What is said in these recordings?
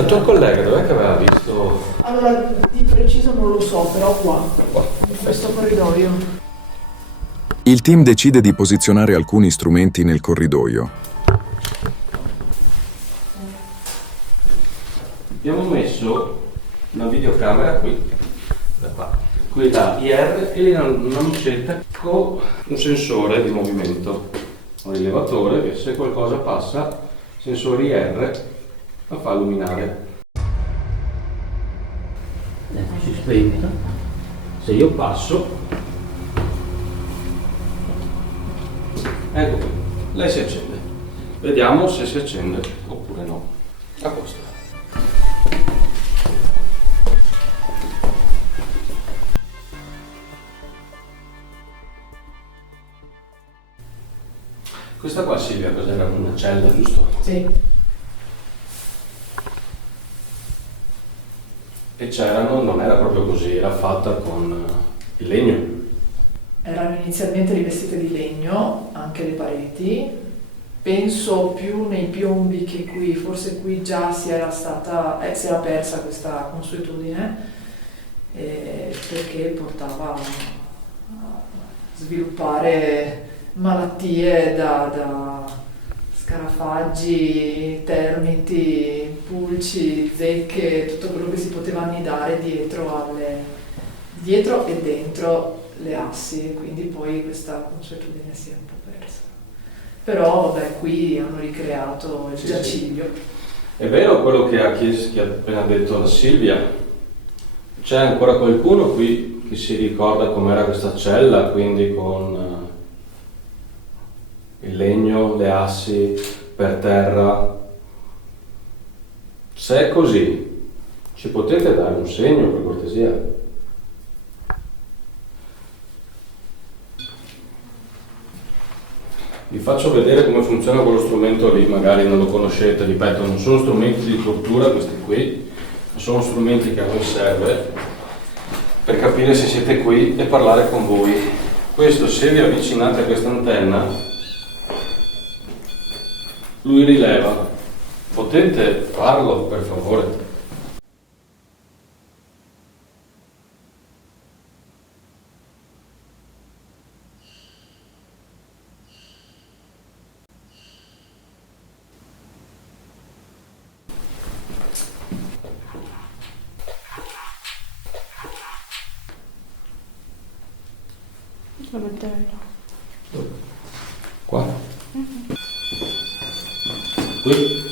La tua collega dov'è che aveva visto? Allora, di preciso non lo so, però qua, in questo corridoio. Il team decide di posizionare alcuni strumenti nel corridoio. Abbiamo messo una videocamera qui, da qua, qui da IR e lì una lucetta con un sensore di movimento, un rilevatore che se qualcosa passa, sensore IR la fa illuminare. Si spenta, se io passo, ecco qui, lei si accende. Vediamo se si accende oppure no. A posto. Questa qua, Silvia, cos'era? Una cella, giusto? Sì. E c'erano, non era proprio così, era fatta con il legno. Erano inizialmente rivestite di legno, anche le pareti. Penso più nei piombi che qui, forse qui già si era persa questa consuetudine, perché portava a sviluppare malattie da scarafaggi, termiti, pulci, zecche, tutto quello che si poteva annidare dietro e dentro le assi, quindi poi questa consuetudine si è un po' persa. Però vabbè, qui hanno ricreato il giaciglio. È vero quello che ha appena detto la Silvia? C'è ancora qualcuno qui che si ricorda com'era questa cella, quindi con il legno, le assi per terra? Se è così, ci potete dare un segno per cortesia? Vi faccio vedere come funziona quello strumento lì, magari non lo conoscete, ripeto, non sono strumenti di tortura questi qui, ma sono strumenti che a noi serve per capire se siete qui e parlare con voi. Questo, se vi avvicinate a questa antenna, lui rileva. Potete farlo, per favore? Lo metterei là. Dove? Qua? Qui?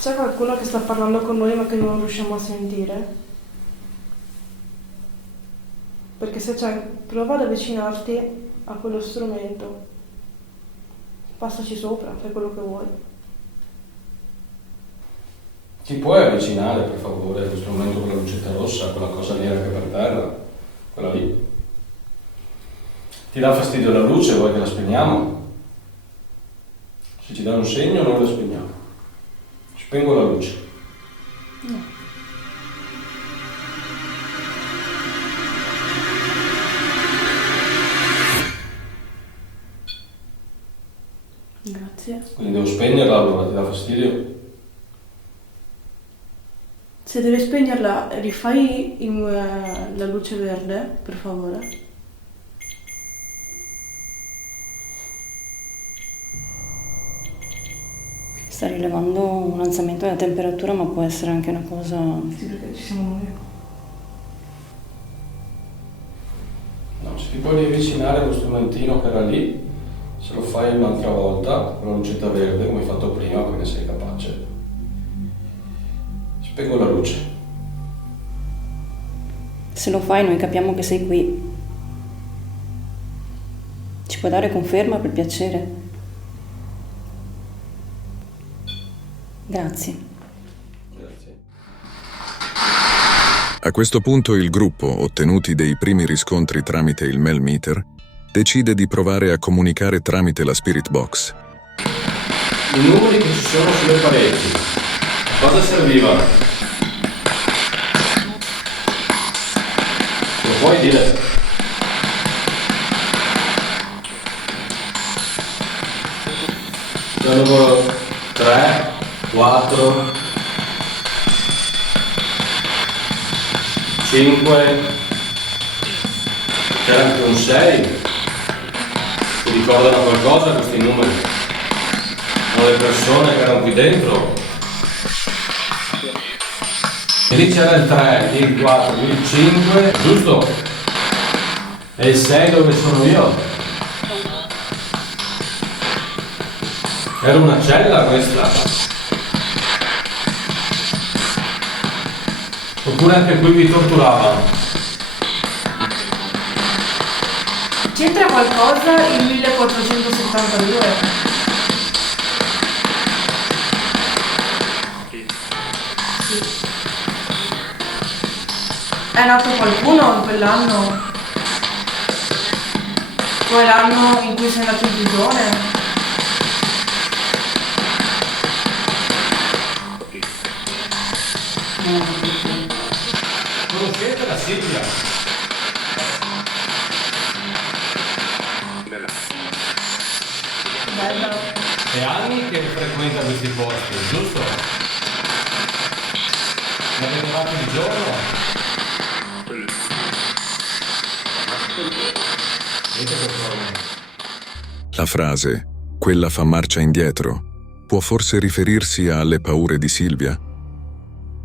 C'è qualcuno che sta parlando con noi ma che non riusciamo a sentire? Perché se c'è, prova ad avvicinarti a quello strumento. Passaci sopra, fai quello che vuoi. Ti puoi avvicinare, per favore, allo strumento con la lucetta rossa, quella cosa nera che è per terra? Quella lì. Ti dà fastidio la luce, vuoi che la spegniamo? Se ci dà un segno noi la spegniamo. Spengo la luce. No. Grazie. Quindi devo spegnerla, allora ti dà fastidio? Se devi spegnerla, rifai la luce verde, per favore. Sta rilevando un alzamento della temperatura, ma può essere anche una cosa... Sì, perché ci siamo noi. No, se ti puoi riavvicinare allo strumentino che era lì, se lo fai un'altra volta, con la lucetta verde, come hai fatto prima, perché sei capace. Spengo la luce. Se lo fai noi capiamo che sei qui. Ci puoi dare conferma per piacere? Grazie. Grazie. A questo punto il gruppo, ottenuti dei primi riscontri tramite il Mel Meter, decide di provare a comunicare tramite la Spirit Box. I numeri che ci sono sulle pareti, a cosa servivano? Lo puoi dire? C'è il numero 3, 4, 5, c'era anche un 6. Ti ricordano qualcosa questi numeri? Sono le persone che erano qui dentro. E lì c'era il 3, lì il 4, lì il 5, giusto? E il 6 dove sono io? Era una cella questa. Oppure anche qui vi torturavano. C'entra qualcosa il 1472? Sì. È nato qualcuno in quell'anno? O è l'anno in cui sei andato in prigione? Conoscete la Silvia? Bella. È anni che frequenta questi posti, giusto? L'avete fatto di giorno? Vedete che problema? La frase "quella fa marcia indietro" può forse riferirsi alle paure di Silvia?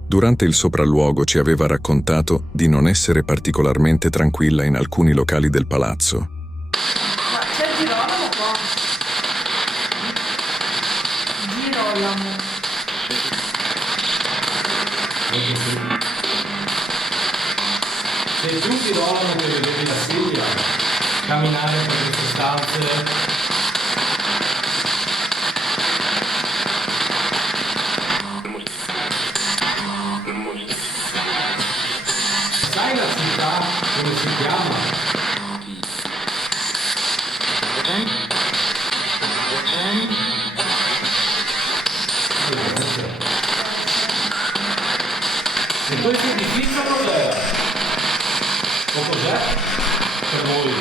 Durante il sopralluogo ci aveva raccontato di non essere particolarmente tranquilla in alcuni locali del palazzo. Ma c'è Girolamo qua? Girolamo. Se tutti dormono che vedevi la Silvia camminare per queste stanze, sai la città come si chiama? E questo edificio cos'era? O cos'è per voi?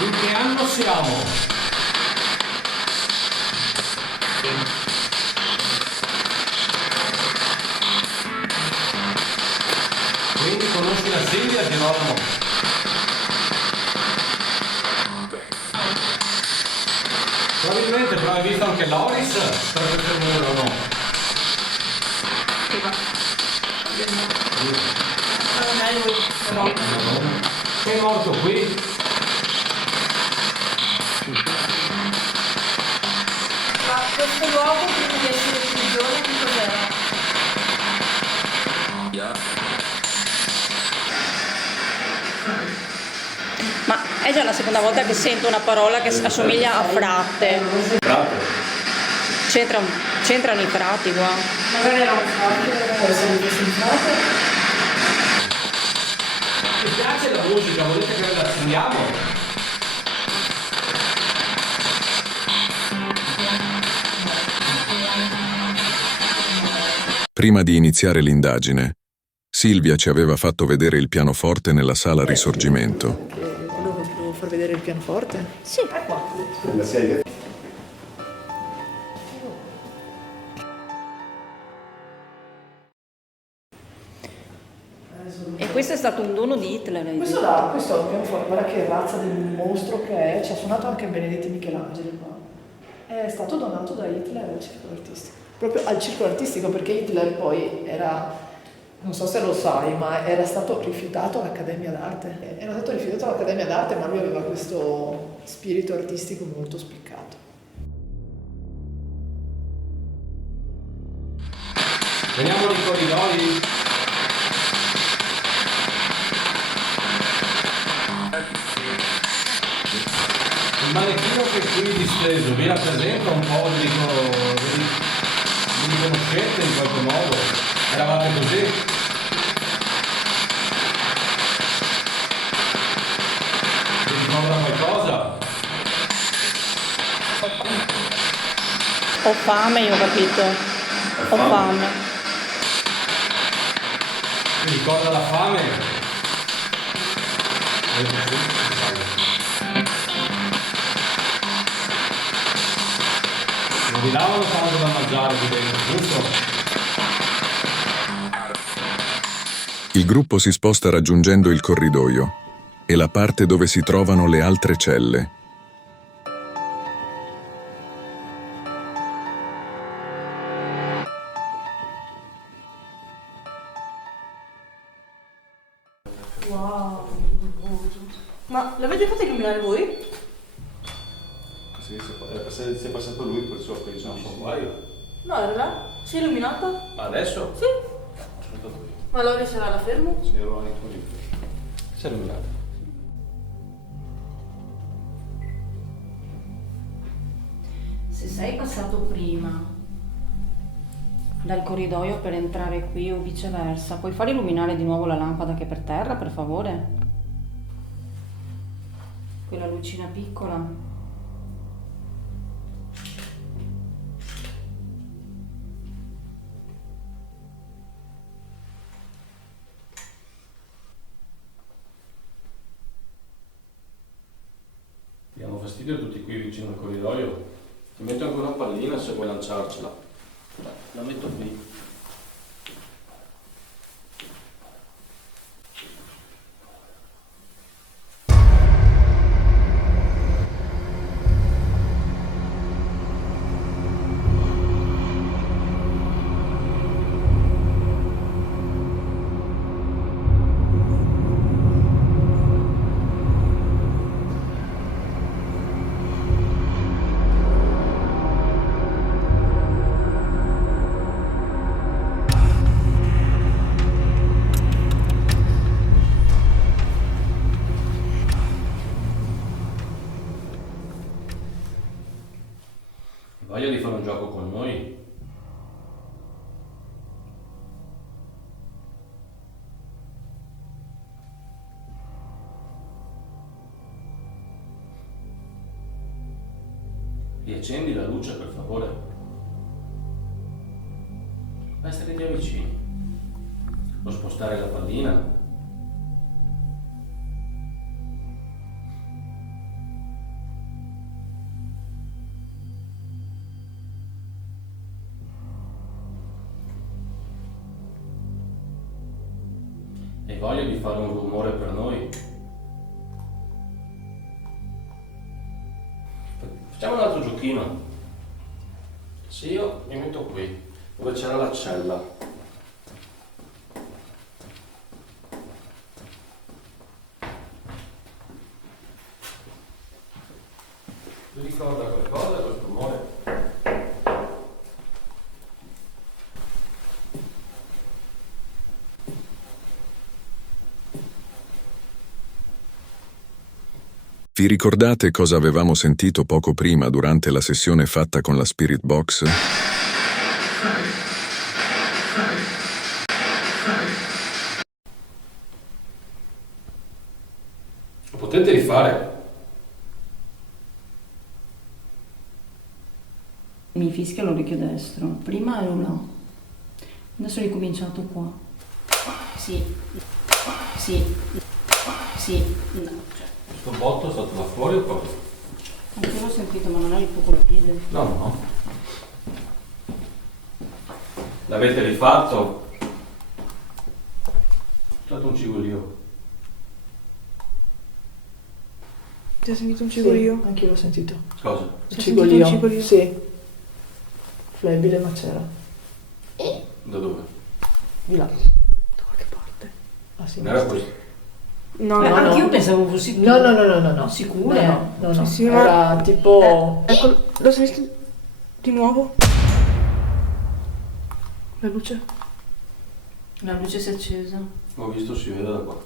In che anno siamo? Quindi conosci la Silvia, Girolamo? Probabilmente, però hai visto anche Loris per questo numero o no? Non è lui, però. Sei morto qui? Ma questo luogo prima di essere prigione che cos'era? Ma è già la seconda volta che sento una parola che assomiglia a frate. Bravo. C'entrano i frati qua. Magari era un frate. Può essere che si frate. Mi piace la musica, volete che la accendiamo? Prima di iniziare l'indagine, Silvia ci aveva fatto vedere il pianoforte nella sala Risorgimento. Volevo far vedere il pianoforte. Sì. È qua. E questo è stato un dono di Hitler. hai Questo detto. questo è un pianoforte, guarda che razza di mostro che è, ci ha suonato anche Benedetti Michelangelo qua. È stato donato da Hitler al circolo artistico. Proprio al circolo artistico, perché Hitler poi era, non so se lo sai, ma era stato rifiutato all'Accademia d'Arte. Era stato rifiutato all'Accademia d'Arte, ma lui aveva questo spirito artistico molto spiccato. Veniamo nei corridoi. Il manichino che qui disteso vi rappresenta un po', vi conoscete in qualche modo? Eravate così? Vi ricorda qualcosa? Ho fame, io ho capito. Ho fame. Vi ricorda la fame? Non vi davano tanto da mangiare qui dentro, giusto? Il gruppo si sposta raggiungendo il corridoio e la parte dove si trovano le altre celle. Wow. Ma l'avete fatto illuminare voi? Sì, si è passato lui, perciò penso Non di so, sì. guai. No, era là. Si è illuminata? Ma adesso? Sì. Aspetta tu. Ma allora c'era la fermo? Sì, ero anche lì. Si è illuminato. Se sei passato prima dal corridoio per entrare qui o viceversa, puoi far illuminare di nuovo la lampada che è per terra, per favore? Quella lucina piccola. Diamo fastidio a tutti qui vicino al corridoio. Ti metto anche una pallina se vuoi lanciarcela. La metto qui. Voglia di fare un gioco con noi? Riaccendi la luce, per favore. Basta che ti avvicini. Può spostare la pallina. Hai voglia di fare un rumore per noi? Facciamo un altro giochino. Se io mi metto qui, dove c'era la cella. Vi ricorda qualcosa questo rumore? Vi ricordate cosa avevamo sentito poco prima durante la sessione fatta con la Spirit Box? Lo potete rifare? Mi fischia l'orecchio destro. Prima ero là. Adesso ho ricominciato qua. Sì. Sì. Sì. No. Questo botto è stato da fuori o cosa? Anche l'ho sentito, ma non è il fuoco al piede. No, no. L'avete rifatto? È stato un cigolio. Ti hai sentito un cigolio? Sì, anch'io l'ho sentito. Cosa? Il Hai cigolio? sentito un cigolio? Sì. Flebile, ma c'era. Da dove? Di là. Da qualche parte. A Non sinistra. era questo? No, no, Anch'io no. pensavo fossi tu. No, no, no, no, no, no. Sicura? No, no, no. Sì, Era ma- tipo... Ecco, l'ho sentito di nuovo. La luce. La luce si è accesa. Ho visto, si vede da qua.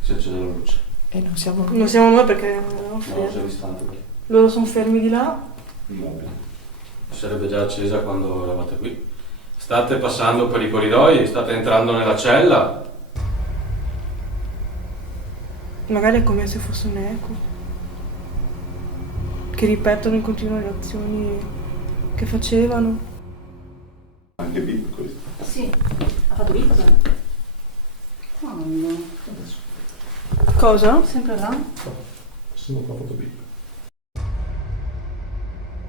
Si accende la luce. E non siamo... Non siamo noi perché eravamo No, fermi. sei distante qui. Loro sono fermi di là. Immobile. Sarebbe già accesa quando eravate qui. State passando per i corridoi, state entrando nella cella. Magari è come se fosse un eco. Che ripetono in continuo le azioni che facevano. Anche bip questo. Sì. Ha fatto bip? Quando? Cosa? Sempre là? Sono proprio bip.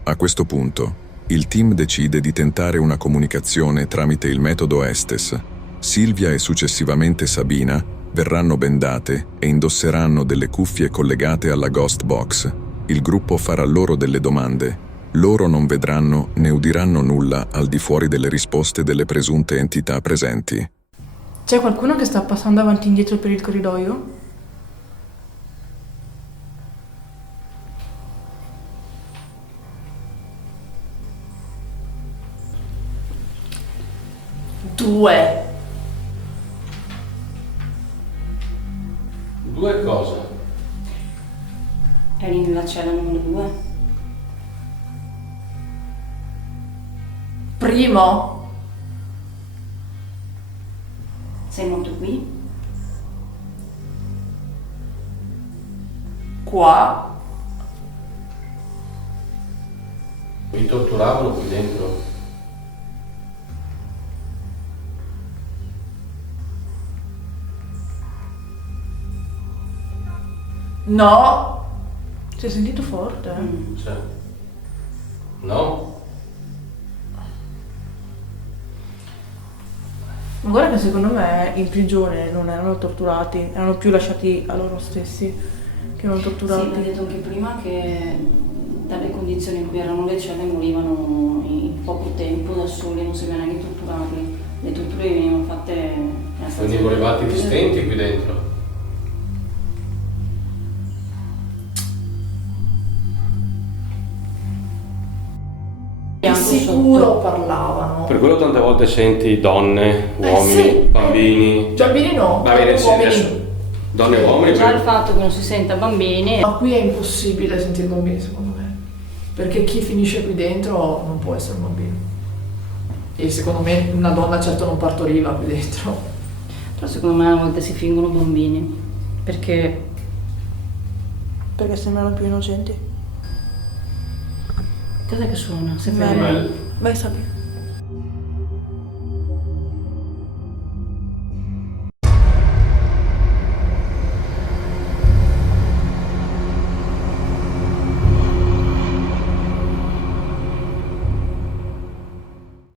A questo punto, il team decide di tentare una comunicazione tramite il metodo Estes. Silvia e successivamente Sabina verranno bendate e indosseranno delle cuffie collegate alla Ghost Box. Il gruppo farà loro delle domande. Loro non vedranno né udiranno nulla al di fuori delle risposte delle presunte entità presenti. C'è qualcuno che sta passando avanti e indietro per il corridoio? Due. Due cosa? Eri nella cella numero 2? Primo. Sei morto qui? Qua. Vi torturavano qui dentro? No. Si è sentito forte, eh? Cioè, no? Ma guarda che secondo me in prigione non erano torturati, erano più lasciati a loro stessi che non Sì, torturati. mi hai detto anche prima che dalle condizioni in cui erano le celle morivano in poco tempo da soli, non si veniva neanche torturarli. Le torture venivano fatte nella stanza. Quindi volevate esistenti qui dentro? Di sicuro parlavano. Per quello tante volte senti donne, uomini, sì. bambini. Bambini no, Va bene, sì, uomini. adesso. Donne e uomini. Già il perché- fatto che non si senta bambini. Ma qui è impossibile sentire bambini secondo me, perché chi finisce qui dentro non può essere un bambino. E secondo me una donna certo non partoriva qui dentro. Però secondo me a volte si fingono bambini. Perché Perché sembrano più innocenti. cos'è che suona? Se Beh, fermi. Beh, Vai Sabi.